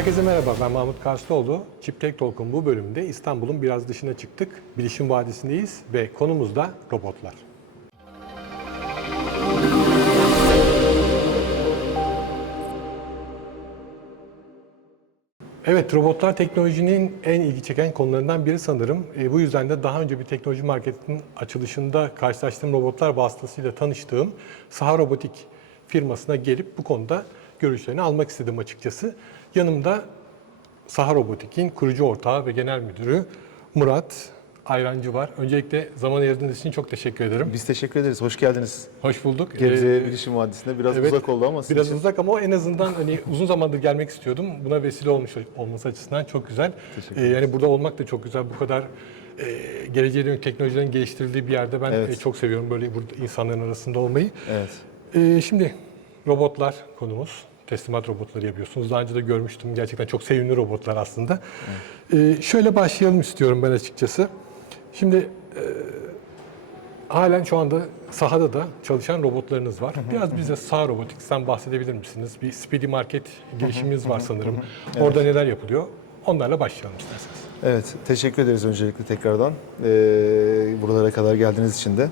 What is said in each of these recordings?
Herkese merhaba, ben Mahmut Karslıoğlu. Chip Tech Talk'un bu bölümünde İstanbul'un biraz dışına çıktık. Bilişim Vadisi'ndeyiz ve konumuz da robotlar. Evet, robotlar teknolojinin en ilgi çeken konularından biri sanırım. E, bu yüzden de daha önce bir teknoloji marketinin açılışında karşılaştığım robotlar vasıtasıyla tanıştığım Saha Robotik firmasına gelip bu konuda görüşlerini almak istedim açıkçası. Yanımda Saha Robotik'in kurucu ortağı ve genel müdürü Murat Ayrancı var. Öncelikle zaman ayırdığınız için çok teşekkür ederim. Biz teşekkür ederiz. Hoş geldiniz. Hoş bulduk. Gebze Ee, Bilişim Vadisi'ne biraz evet, uzak oldu ama sizin Biraz için uzak ama o en azından hani uzun zamandır gelmek istiyordum. Buna vesile olmuş olması açısından çok güzel. Teşekkür Ee, yani burada olmak da çok güzel. Bu kadar e, geleceğe dönük teknolojilerin geliştirildiği bir yerde ben Evet. e, çok seviyorum böyle burada insanların arasında olmayı. Evet. Ee, şimdi robotlar konumuz. Teslimat robotları yapıyorsunuz. Daha önce de görmüştüm. Gerçekten çok sevimli robotlar aslında. Ee, şöyle başlayalım istiyorum ben açıkçası. Şimdi e, halen şu anda sahada da çalışan robotlarınız var. Biraz bize sağ robotiksten bahsedebilir misiniz? Bir Speedy Market girişimimiz var sanırım. Orada neler yapılıyor? Onlarla başlayalım isterseniz. Evet, teşekkür ederiz öncelikle tekrardan. Ee, buralara kadar geldiğiniz için de.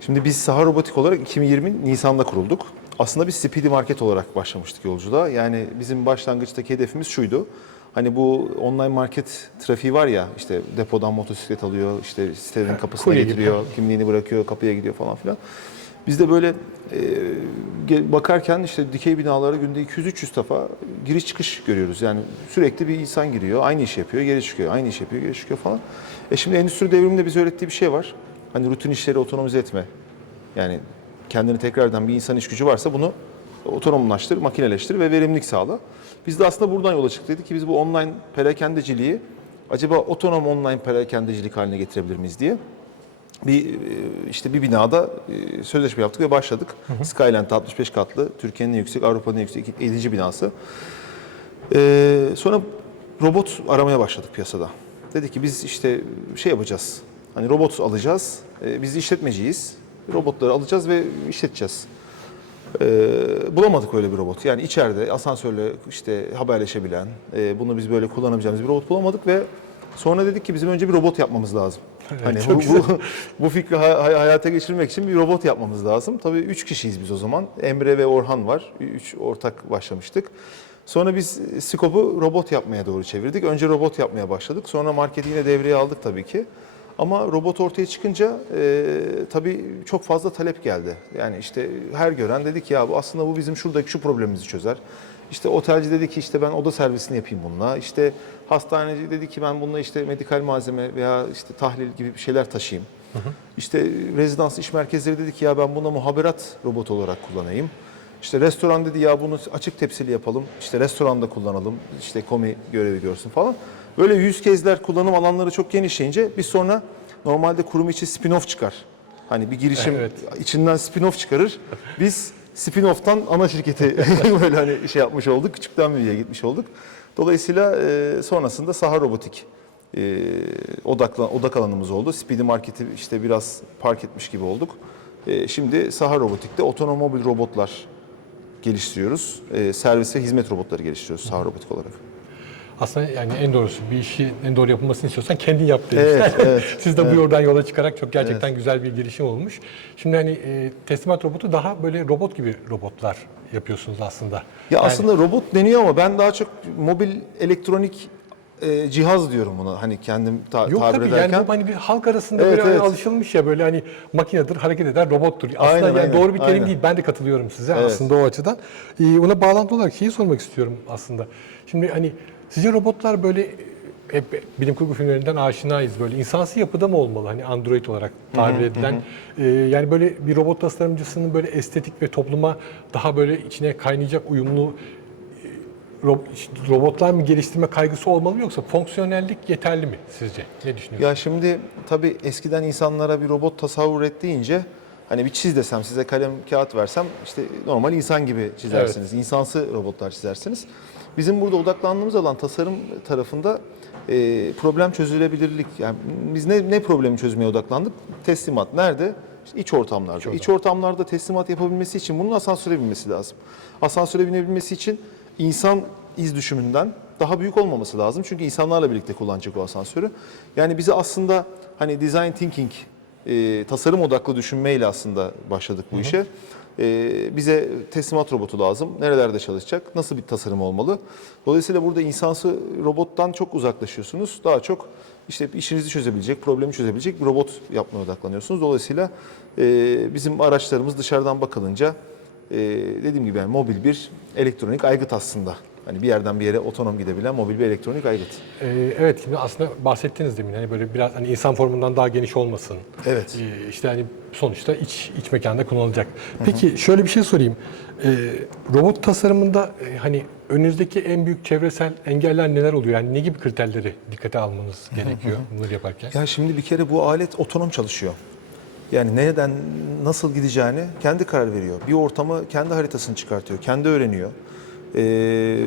Şimdi biz Saha Robotik olarak 2020 Nisan'da kurulduk. Aslında biz Speedy Market olarak başlamıştık yolculuğa. Yani bizim başlangıçtaki hedefimiz şuydu. Hani bu online market trafiği var ya işte depodan motosiklet alıyor, işte sitenin kapısına gibi. getiriyor, kimliğini bırakıyor, kapıya gidiyor falan filan. Biz de böyle e, bakarken işte dikey binalara günde 200-300 defa giriş çıkış görüyoruz. Yani sürekli bir insan giriyor, aynı iş yapıyor, geri çıkıyor, aynı iş yapıyor, geri çıkıyor falan. E şimdi endüstri devriminde bize öğrettiği bir şey var. Hani rutin işleri otonomize etme. Yani kendini tekrardan bir insan iş gücü varsa bunu otonomlaştır, makineleştir ve verimlilik sağla. Biz de aslında buradan yola çıktık. Dedik ki biz bu online perakendeciliği acaba otonom online perakendecilik haline getirebilir miyiz diye bir e, işte bir binada e, sözleşme yaptık ve başladık. Skyland 65 katlı, Türkiye'nin en yüksek, Avrupa'nın en yüksek 7. binası. Ee, sonra robot aramaya başladık piyasada. Dedik ki biz işte şey yapacağız. Hani robot alacağız. Ee, biz işletmeciyiz. Robotları alacağız ve işleteceğiz. Ee, bulamadık öyle bir robot. Yani içeride asansörle işte haberleşebilen, e, bunu biz böyle kullanabileceğimiz bir robot bulamadık ve sonra dedik ki bizim önce bir robot yapmamız lazım. hani çok bu, bu, bu fikri hay- hayata geçirmek için bir robot yapmamız lazım. Tabii üç kişiyiz biz o zaman. Emre ve Orhan var. Üç ortak başlamıştık. Sonra biz skopu robot yapmaya doğru çevirdik. Önce robot yapmaya başladık. Sonra marketi yine devreye aldık tabii ki. Ama robot ortaya çıkınca e, tabii çok fazla talep geldi. Yani işte her gören dedi ki ya bu aslında bu bizim şuradaki şu problemimizi çözer. İşte otelci dedi ki işte ben oda servisini yapayım bununla. İşte hastaneci dedi ki ben bununla işte medikal malzeme veya işte tahlil gibi bir şeyler taşıyayım. İşte rezidans iş merkezleri dedi ki ya ben buna muhaberat robotu olarak kullanayım. İşte restoran dedi ya bunu açık tepsili yapalım. İşte restoranda kullanalım. İşte komi görevi görsün falan. Böyle yüz kezler kullanım alanları çok genişleyince biz sonra normalde kurum içi spin-off çıkar. Hani bir girişim Evet. içinden spin-off çıkarır. Biz spin-off'tan ana şirketi böyle hani şey yapmış olduk. Küçükten büyüğe gitmiş olduk. Dolayısıyla e, sonrasında saha robotik e, odak alanımız oldu. Speedy Market'i işte biraz park etmiş gibi olduk. E, şimdi saha robotikte otonom mobil robotlar geliştiriyoruz. E, servis ve hizmet robotları geliştiriyoruz saha robotik olarak. Aslında yani en doğrusu bir işi en doğru yapılmasını istiyorsan kendin yap Evet, demişler. evet, Siz de bu yoldan yola çıkarak çok gerçekten güzel bir girişim olmuş. Şimdi hani e, teslimat robotu daha böyle robot gibi robotlar yapıyorsunuz aslında. Ya Yani- aslında robot deniyor ama ben daha çok mobil elektronik e, cihaz diyorum buna hani kendim ta- Yok tabir tabii ederken. yani bu hani bir halk arasında Evet, böyle evet. alışılmış ya böyle hani makinedir, hareket eder, robottur. Aslında Aynen, yani aynen, doğru bir terim aynen. değil. Ben de katılıyorum size Evet. aslında o açıdan. Ee, ona bağlantılı olarak şeyi sormak istiyorum aslında. Şimdi hani sizce robotlar böyle hep bilim kurgu filmlerinden aşinayız böyle. insansı yapıda mı olmalı hani android olarak tabir edilen? Ee, yani böyle bir robot tasarımcısının böyle estetik ve topluma daha böyle içine kaynayacak uyumlu ro- robotlar mı geliştirme kaygısı olmalı mı yoksa fonksiyonellik yeterli mi sizce? Ne düşünüyorsunuz? Ya şimdi tabii eskiden insanlara bir robot tasavvur et deyince hani bir çiz desem size kalem kağıt versem işte normal insan gibi çizersiniz. İnsansı robotlar çizersiniz. Bizim burada odaklandığımız alan tasarım tarafında e, problem çözülebilirlik. Yani biz ne, ne problemi çözmeye odaklandık? Teslimat nerede? İşte iç ortamlarda. İç ortamlarda teslimat yapabilmesi için bunun asansöre binmesi lazım. Asansöre binebilmesi için insan iz düşümünden daha büyük olmaması lazım. Çünkü insanlarla birlikte kullanacak o asansörü. Yani bize aslında hani design thinking, e, tasarım odaklı düşünmeyle aslında başladık bu işe. E, bize teslimat robotu lazım. Nerelerde çalışacak? Nasıl bir tasarım olmalı? Dolayısıyla burada insansı robottan çok uzaklaşıyorsunuz. Daha çok işte işinizi çözebilecek, problemi çözebilecek bir robot yapmaya odaklanıyorsunuz. Dolayısıyla e, bizim araçlarımız dışarıdan bakılınca e, dediğim gibi yani mobil bir elektronik aygıt aslında. Hani bir yerden bir yere otonom gidebilen mobil bir elektronik aygıt. Ee, evet şimdi aslında bahsettiniz demin hani böyle biraz hani insan formundan daha geniş olmasın. Evet. Ee, işte hani sonuçta iç iç mekanda kullanılacak. Peki şöyle bir şey sorayım. Ee, robot tasarımında e, hani önünüzdeki en büyük çevresel engeller neler oluyor? Yani ne gibi kriterleri dikkate almanız gerekiyor bunları yaparken? Ya şimdi bir kere bu alet otonom çalışıyor. Yani nereden nasıl gideceğini kendi karar veriyor. Bir ortamı kendi haritasını çıkartıyor, kendi öğreniyor. Ee,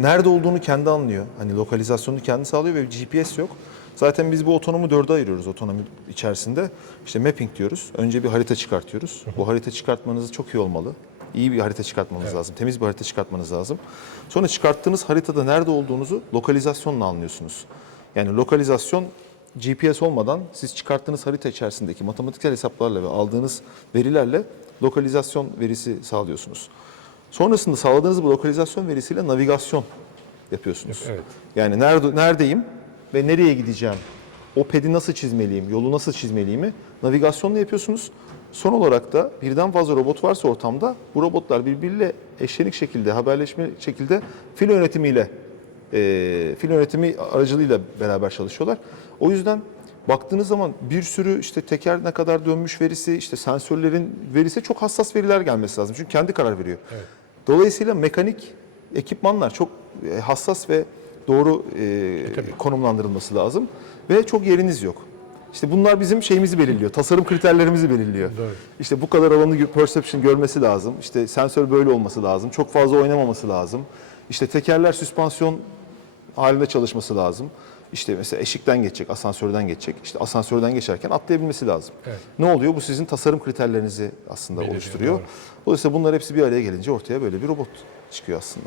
nerede olduğunu kendi anlıyor. Hani lokalizasyonunu kendi sağlıyor ve GPS yok. Zaten biz bu otonomu dörde ayırıyoruz otonomi içerisinde. İşte mapping diyoruz. Önce bir harita çıkartıyoruz. Bu harita çıkartmanız çok iyi olmalı. İyi bir harita çıkartmanız lazım. Temiz bir harita çıkartmanız lazım. Sonra çıkarttığınız haritada nerede olduğunuzu lokalizasyonla anlıyorsunuz. Yani lokalizasyon GPS olmadan siz çıkarttığınız harita içerisindeki matematiksel hesaplarla ve aldığınız verilerle lokalizasyon verisi sağlıyorsunuz. Sonrasında sağladığınız bu lokalizasyon verisiyle navigasyon yapıyorsunuz. Evet. Yani nerede neredeyim ve nereye gideceğim? O pedi nasıl çizmeliyim, yolu nasıl çizmeliyimi navigasyonla yapıyorsunuz. Son olarak da birden fazla robot varsa ortamda bu robotlar birbiriyle eşlenik şekilde, haberleşme şekilde fil yönetimiyle e, fil yönetimi aracılığıyla beraber çalışıyorlar. O yüzden baktığınız zaman bir sürü işte teker ne kadar dönmüş verisi, işte sensörlerin verisi çok hassas veriler gelmesi lazım. Çünkü kendi karar veriyor. Evet. Dolayısıyla mekanik ekipmanlar çok e, hassas ve doğru e, tabii. konumlandırılması lazım ve çok yeriniz yok. İşte bunlar bizim şeyimizi belirliyor, tasarım kriterlerimizi belirliyor. Doğru. İşte bu kadar alanı perception görmesi lazım. İşte sensör böyle olması lazım. Çok fazla oynamaması lazım. İşte tekerler süspansiyon halinde çalışması lazım. İşte mesela eşikten geçecek, asansörden geçecek. İşte asansörden geçerken atlayabilmesi lazım. Evet. Ne oluyor? Bu sizin tasarım kriterlerinizi aslında Belirliyor, oluşturuyor. doğru. Dolayısıyla bunlar hepsi bir araya gelince ortaya böyle bir robot çıkıyor aslında.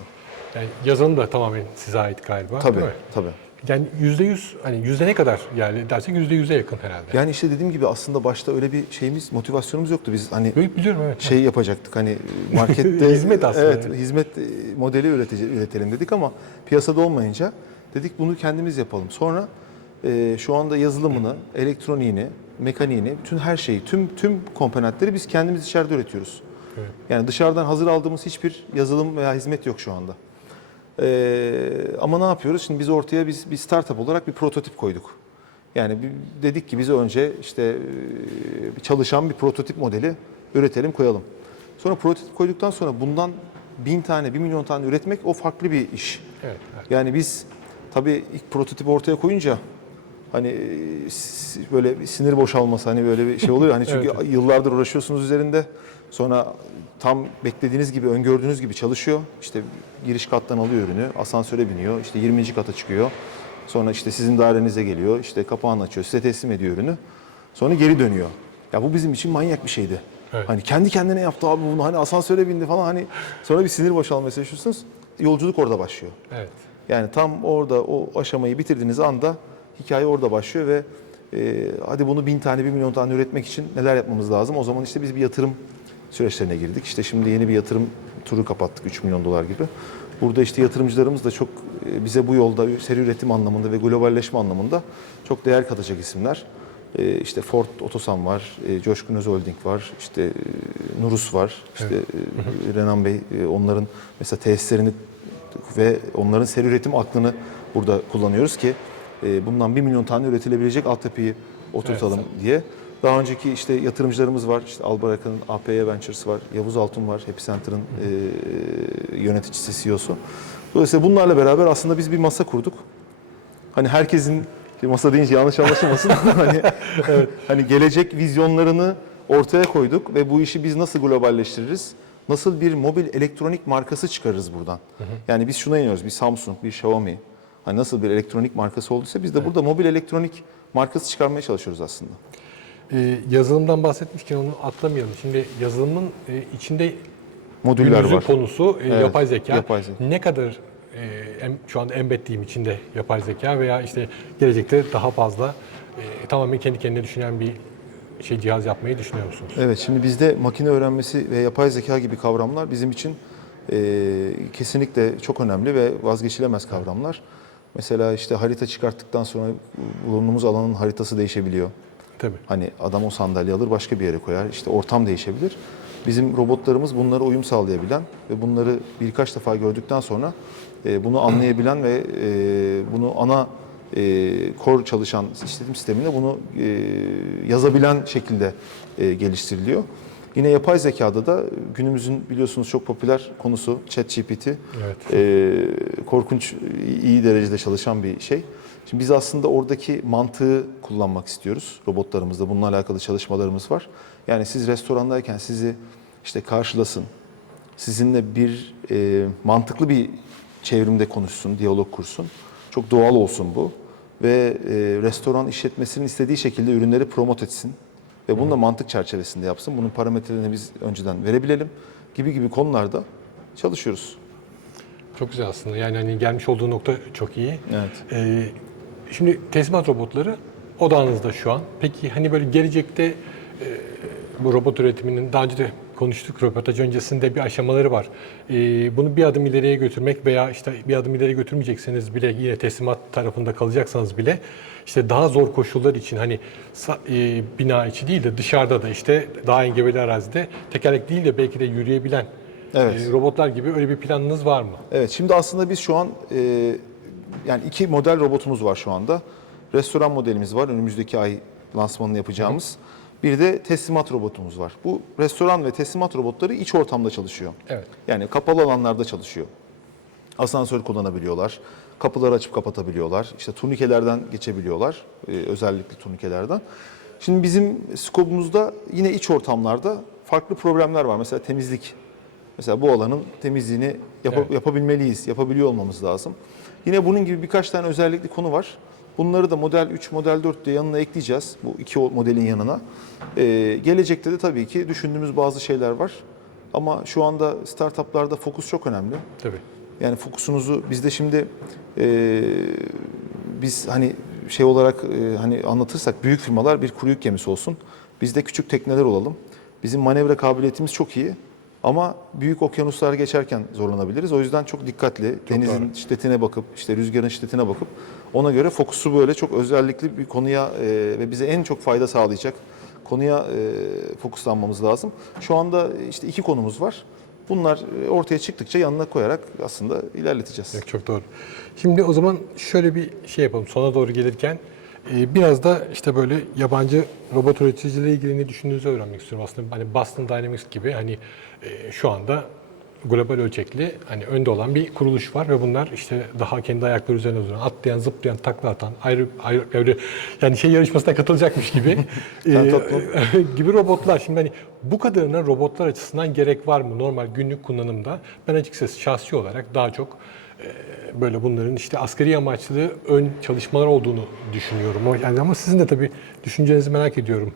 Yani yazılım da tamamen size ait galiba. Tabii, değil mi? tabii. Yani yüzde yüz, hani yüzde ne kadar yani dersek yüzde yüze yakın herhalde. Yani işte dediğim gibi aslında başta öyle bir şeyimiz, motivasyonumuz yoktu. Biz hani Yok, biliyorum evet. şey yapacaktık hani markette Hizmet aslında, Evet, hizmet modeli üretece, üretelim dedik ama piyasada olmayınca dedik bunu kendimiz yapalım. Sonra e, şu anda yazılımını, elektroniğini, mekaniğini, bütün her şeyi, tüm tüm komponentleri biz kendimiz içeride üretiyoruz. Evet. Yani dışarıdan hazır aldığımız hiçbir yazılım veya hizmet yok şu anda. Ee, ama ne yapıyoruz? Şimdi biz ortaya biz bir startup olarak bir prototip koyduk. Yani bir- dedik ki biz önce işte e, çalışan bir prototip modeli üretelim koyalım. Sonra prototip koyduktan sonra bundan bin tane, bir milyon tane üretmek o farklı bir iş. Evet, evet. Yani biz tabii ilk prototipi ortaya koyunca hani e, böyle bir sinir boşalması hani böyle bir şey oluyor. Hani çünkü Evet. yıllardır uğraşıyorsunuz üzerinde. Sonra tam beklediğiniz gibi, öngördüğünüz gibi çalışıyor. İşte giriş kattan alıyor ürünü, asansöre biniyor. işte 20. kata çıkıyor. Sonra işte sizin dairenize geliyor. işte kapağını açıyor, size teslim ediyor ürünü. Sonra geri dönüyor. Ya bu bizim için manyak bir şeydi. Evet. Hani kendi kendine yaptı abi bunu hani asansöre bindi falan hani sonra bir sinir boşalması yaşıyorsunuz. Yolculuk orada başlıyor. Evet. Yani tam orada o aşamayı bitirdiğiniz anda hikaye orada başlıyor ve e, hadi bunu bin tane, bir milyon tane üretmek için neler yapmamız lazım? O zaman işte biz bir yatırım süreçlerine girdik. İşte şimdi yeni bir yatırım turu kapattık 3 milyon dolar gibi. Burada işte yatırımcılarımız da çok e, bize bu yolda seri üretim anlamında ve globalleşme anlamında çok değer katacak isimler. E, işte Ford Otosan var, e, Coşkun Öz Holding var, işte Nurus var, işte e, Renan Bey onların mesela tesislerini ve onların seri üretim aklını burada kullanıyoruz ki e, bundan 1 milyon tane üretilebilecek altyapıyı oturtalım diye. Daha önceki işte yatırımcılarımız var. İşte Albarak'ın APY Ventures var. Yavuz Altun var. Epicenter'ın e, yöneticisi, CEO'su. Dolayısıyla bunlarla beraber aslında biz bir masa kurduk. Hani herkesin masa deyince yanlış anlaşılmasın hani hani gelecek vizyonlarını ortaya koyduk ve bu işi biz nasıl globalleştiririz? Nasıl bir mobil elektronik markası çıkarırız buradan? Yani biz şuna inanıyoruz. Bir Samsung, bir Xiaomi. Hani nasıl bir elektronik markası olduysa biz de burada mobil elektronik markası çıkarmaya çalışıyoruz aslında. Ee, yazılımdan bahsetmişken onu atlamayalım. Şimdi yazılımın e, içinde Modüller var. konusu e, Evet, yapay zeka. yapay zeka. Ne kadar e, şu anda embed diyeyim içinde yapay zeka veya işte gelecekte daha fazla e, tamamen kendi kendine düşünen bir şey cihaz yapmayı düşünüyor musunuz? Evet, şimdi bizde makine öğrenmesi ve yapay zeka gibi kavramlar bizim için e, kesinlikle çok önemli ve vazgeçilemez kavramlar. Mesela işte harita çıkarttıktan sonra bulunduğumuz alanın haritası değişebiliyor. Tabii. Hani adam o sandalye alır başka bir yere koyar. İşte ortam değişebilir. Bizim robotlarımız bunlara uyum sağlayabilen ve bunları birkaç defa gördükten sonra e, bunu anlayabilen ve e, bunu ana e, core çalışan işletim sistemine bunu e, yazabilen şekilde e, geliştiriliyor. Yine yapay zekada da günümüzün biliyorsunuz çok popüler konusu ChatGPT. Evet. Ee, korkunç iyi derecede çalışan bir şey. Şimdi biz aslında oradaki mantığı kullanmak istiyoruz robotlarımızda. Bununla alakalı çalışmalarımız var. Yani siz restorandayken sizi işte karşılasın, sizinle bir e, mantıklı bir çevrimde konuşsun, diyalog kursun. Çok doğal olsun bu. Ve e, restoran işletmesinin istediği şekilde ürünleri promote etsin. Ve bunu da mantık çerçevesinde yapsın. Bunun parametrelerini biz önceden verebilelim gibi gibi konularda çalışıyoruz. Çok güzel aslında. Yani hani gelmiş olduğu nokta çok iyi. Evet. Ee, şimdi teslimat robotları odağınızda şu an. Peki hani böyle gelecekte e, bu robot üretiminin daha önce de konuştuk röportaj öncesinde bir aşamaları var. Ee, bunu bir adım ileriye götürmek veya işte bir adım ileri götürmeyecekseniz bile yine teslimat tarafında kalacaksanız bile işte daha zor koşullar için hani e, bina içi değil de dışarıda da işte daha engebeli arazide tekerlek değil de belki de yürüyebilen Evet. e, robotlar gibi öyle bir planınız var mı? Evet, şimdi aslında biz şu an e, yani iki model robotumuz var şu anda. Restoran modelimiz var, önümüzdeki ay lansmanını yapacağımız. Bir de teslimat robotumuz var. Bu restoran ve teslimat robotları iç ortamda çalışıyor. Evet. Yani kapalı alanlarda çalışıyor. Asansör kullanabiliyorlar. Kapıları açıp kapatabiliyorlar. İşte turnikelerden geçebiliyorlar. e, özellikle turnikelerden. Şimdi bizim skopumuzda yine iç ortamlarda farklı problemler var. Mesela temizlik. Mesela bu alanın temizliğini yapa- Evet. yapabilmeliyiz, yapabiliyor olmamız lazım. Yine bunun gibi birkaç tane özellikli konu var. Bunları da model 3, model 4 de yanına ekleyeceğiz. Bu iki modelin yanına. Ee, gelecekte de tabii ki düşündüğümüz bazı şeyler var. Ama şu anda startuplarda fokus çok önemli. Tabii. Yani fokusunuzu bizde şimdi e, biz hani şey olarak e, hani anlatırsak büyük firmalar bir kuru yük gemisi olsun. Biz de küçük tekneler olalım. Bizim manevra kabiliyetimiz çok iyi. Ama büyük okyanuslar geçerken zorlanabiliriz. O yüzden çok dikkatli, denizin şiddetine bakıp, işte rüzgarın şiddetine bakıp ona göre fokusu böyle çok özellikli bir konuya e, ve bize en çok fayda sağlayacak konuya e, fokuslanmamız lazım. Şu anda işte iki konumuz var. Bunlar e, ortaya çıktıkça yanına koyarak aslında ilerleteceğiz. Çok doğru. Şimdi o zaman şöyle bir şey yapalım. Sona doğru gelirken biraz da işte böyle yabancı robot üreticileriyle ilgili ne düşündüğünüzü öğrenmek istiyorum. Aslında hani Boston Dynamics gibi hani e, şu anda global ölçekli hani önde olan bir kuruluş var ve bunlar işte daha kendi ayakları üzerine duran, atlayan, zıplayan, takla atan, ayrı, ayrı böyle yani şey yarışmasına katılacakmış gibi e, gibi robotlar. Şimdi hani bu kadarına robotlar açısından gerek var mı normal günlük kullanımda? Ben açıkçası şahsi olarak daha çok böyle bunların işte askeri amaçlı ön çalışmalar olduğunu düşünüyorum. Yani ama sizin de tabii düşüncenizi merak ediyorum.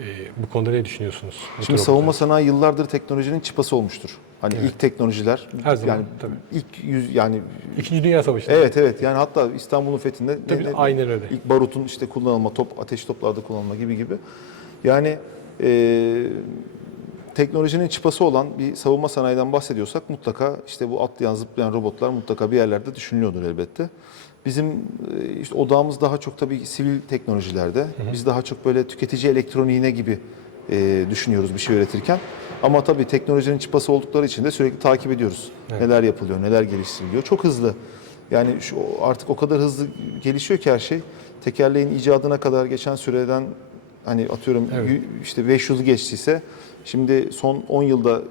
E, bu konuda ne düşünüyorsunuz? Şimdi savunma sanayi yıllardır teknolojinin çıpası olmuştur. Hani ilk teknolojiler Her zaman, yani tabii. ilk yüz yani İkinci Dünya Savaşı'nda. evet evet yani hatta İstanbul'un fethinde Tabii, aynen öyle. ilk barutun işte kullanılma, top ateş toplarda kullanılma gibi gibi. Yani e, teknolojinin çıpası olan bir savunma sanayiden bahsediyorsak mutlaka işte bu atlayan zıplayan robotlar mutlaka bir yerlerde düşünülüyordur elbette. Bizim e, işte odağımız daha çok tabii sivil teknolojilerde. Biz daha çok böyle tüketici elektroniğine gibi e, düşünüyoruz bir şey üretirken. Ama tabii teknolojinin çıpası oldukları için de sürekli takip ediyoruz. Neler yapılıyor, neler geliştiriliyor. Çok hızlı. Yani şu artık o kadar hızlı gelişiyor ki her şey. Tekerleğin icadına kadar geçen süreden hani atıyorum Evet. işte 5 yılı geçtiyse şimdi son 10 yılda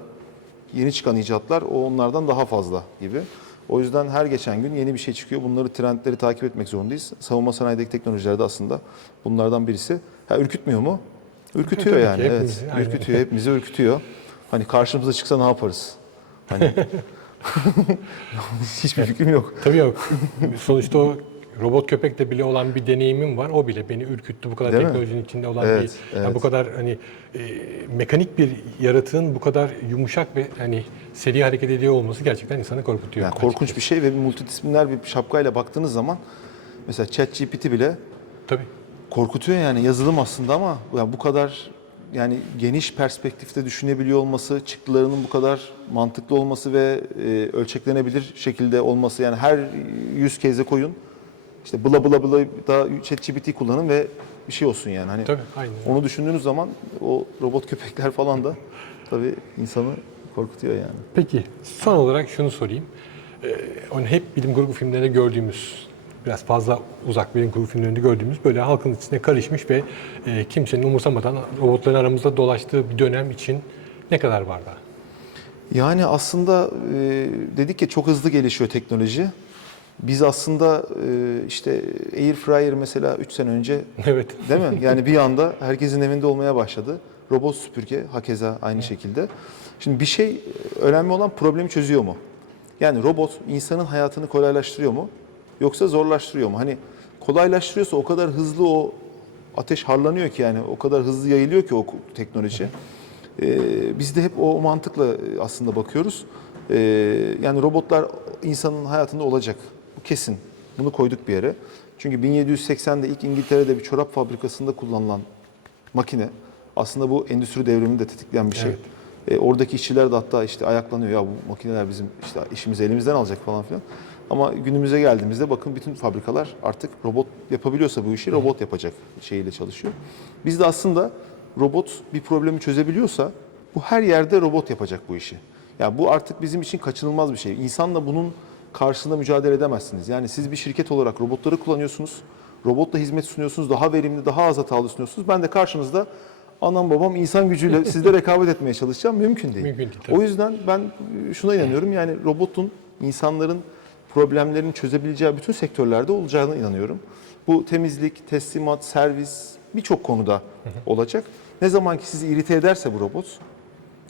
yeni çıkan icatlar o onlardan daha fazla gibi. O yüzden her geçen gün yeni bir şey çıkıyor. Bunları trendleri takip etmek zorundayız. Savunma sanayideki teknolojilerde aslında bunlardan birisi. Ha ürkütmüyor mu? Ürkütüyor ki, yani. Evet. hepimizi, aynen. Ürkütüyor, hepimizi ürkütüyor. Hani karşımıza çıksa ne yaparız? Hani hiçbir fikrim yok. Tabii yok. Sonuçta o robot köpekle bile olan bir deneyimim var. O bile beni ürküttü. Bu kadar Değil mi? teknolojinin içinde olan Evet, bir, yani evet. bu kadar hani e, mekanik bir yaratığın bu kadar yumuşak ve hani seri hareket ediyor olması gerçekten insanı korkutuyor. Yani korkunç bir şey ve bir multidisipliner bir şapkayla baktığınız zaman mesela ChatGPT bile Tabii. korkutuyor yani yazılım aslında ama ya bu kadar yani geniş perspektifte düşünebiliyor olması, çıktılarının bu kadar mantıklı olması ve e, ölçeklenebilir şekilde olması yani her 100 keze koyun işte bula bula bula da ChatGPT kullanın ve bir şey olsun yani hani Tabii, aynen. onu düşündüğünüz zaman o robot köpekler falan da tabii insanı korkutuyor yani. Peki son olarak şunu sorayım. Ee, onu hep bilim kurgu filmlerinde gördüğümüz, biraz fazla uzak bilim kurgu filmlerinde gördüğümüz böyle halkın içine karışmış ve e, kimsenin umursamadan robotların aramızda dolaştığı bir dönem için ne kadar var daha? Yani aslında e, dedik ya çok hızlı gelişiyor teknoloji. Biz aslında e, işte air fryer mesela 3 sene önce Evet. değil mi? Yani bir anda herkesin evinde olmaya başladı. Robot süpürge hakeza aynı şekilde. Şimdi bir şey önemli olan problemi çözüyor mu? Yani robot insanın hayatını kolaylaştırıyor mu? Yoksa zorlaştırıyor mu? Hani kolaylaştırıyorsa o kadar hızlı o ateş harlanıyor ki yani o kadar hızlı yayılıyor ki o teknoloji. Ee, biz de hep o mantıkla aslında bakıyoruz. Ee, yani robotlar insanın hayatında olacak. Bu kesin. Bunu koyduk bir yere. Çünkü 1780'de ilk İngiltere'de bir çorap fabrikasında kullanılan makine aslında bu endüstri devrimini de tetikleyen bir şey. Evet. E, oradaki işçiler de hatta işte ayaklanıyor ya bu makineler bizim işte işimizi elimizden alacak falan filan. Ama günümüze geldiğimizde bakın bütün fabrikalar artık robot yapabiliyorsa bu işi robot yapacak şeyiyle çalışıyor. Biz de aslında robot bir problemi çözebiliyorsa bu her yerde robot yapacak bu işi. Yani bu artık bizim için kaçınılmaz bir şey. İnsanla bunun karşısında mücadele edemezsiniz. Yani siz bir şirket olarak robotları kullanıyorsunuz. Robotla hizmet sunuyorsunuz. Daha verimli, daha az hatalı sunuyorsunuz. Ben de karşınızda anam babam insan gücüyle sizle rekabet etmeye çalışacağım. Mümkün değil. Mümkün değil, tabii. O yüzden ben şuna inanıyorum. Yani robotun insanların problemlerini çözebileceği bütün sektörlerde olacağına inanıyorum. Bu temizlik, teslimat, servis birçok konuda olacak. Ne zaman ki sizi irite ederse bu robot,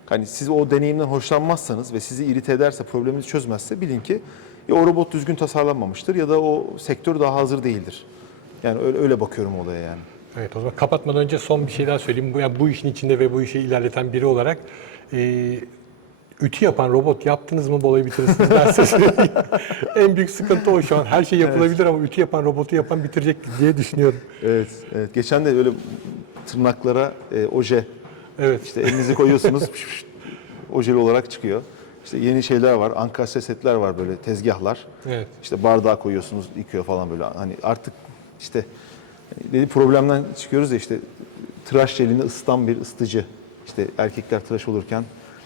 hani siz o deneyimden hoşlanmazsanız ve sizi irite ederse, probleminizi çözmezse bilin ki ya o robot düzgün tasarlanmamıştır ya da o sektör daha hazır değildir. Yani öyle, öyle bakıyorum olaya yani. Evet o zaman kapatmadan önce son bir şey daha söyleyeyim. Bu, yani bu işin içinde ve bu işi ilerleten biri olarak e, ütü yapan robot yaptınız mı bu olayı bitirirsiniz ben size söyleyeyim. en büyük sıkıntı o şu an. Her şey yapılabilir ama ütü yapan robotu yapan bitirecek diye düşünüyorum. Evet, evet. Geçen de öyle tırnaklara e, oje Evet. İşte elinizi koyuyorsunuz ojeli olarak çıkıyor. İşte yeni şeyler var. Ankastre setler var böyle tezgahlar. Evet. İşte bardağı koyuyorsunuz yıkıyor falan böyle. Hani artık işte hani dedi problemden çıkıyoruz ya işte tıraş jelini ısıtan bir ısıtıcı. İşte erkekler tıraş olurken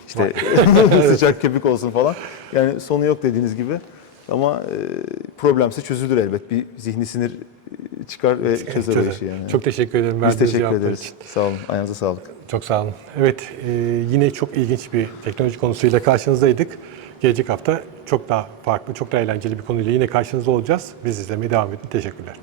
işte sıcak köpük olsun falan. Yani sonu yok dediğiniz gibi. Ama e, problemse çözülür elbet. Bir zihni sinir çıkar ve çözer o işi yani. Çok teşekkür ederim. Biz verdiğiniz teşekkür cevaplar ederiz. için. Sağ olun. Ayağınıza sağlık. Çok sağ olun. Evet, e, yine çok ilginç bir teknoloji konusuyla karşınızdaydık. Gelecek hafta çok daha farklı, çok daha eğlenceli bir konuyla yine karşınızda olacağız. Biz izlemeye devam edin. Teşekkürler.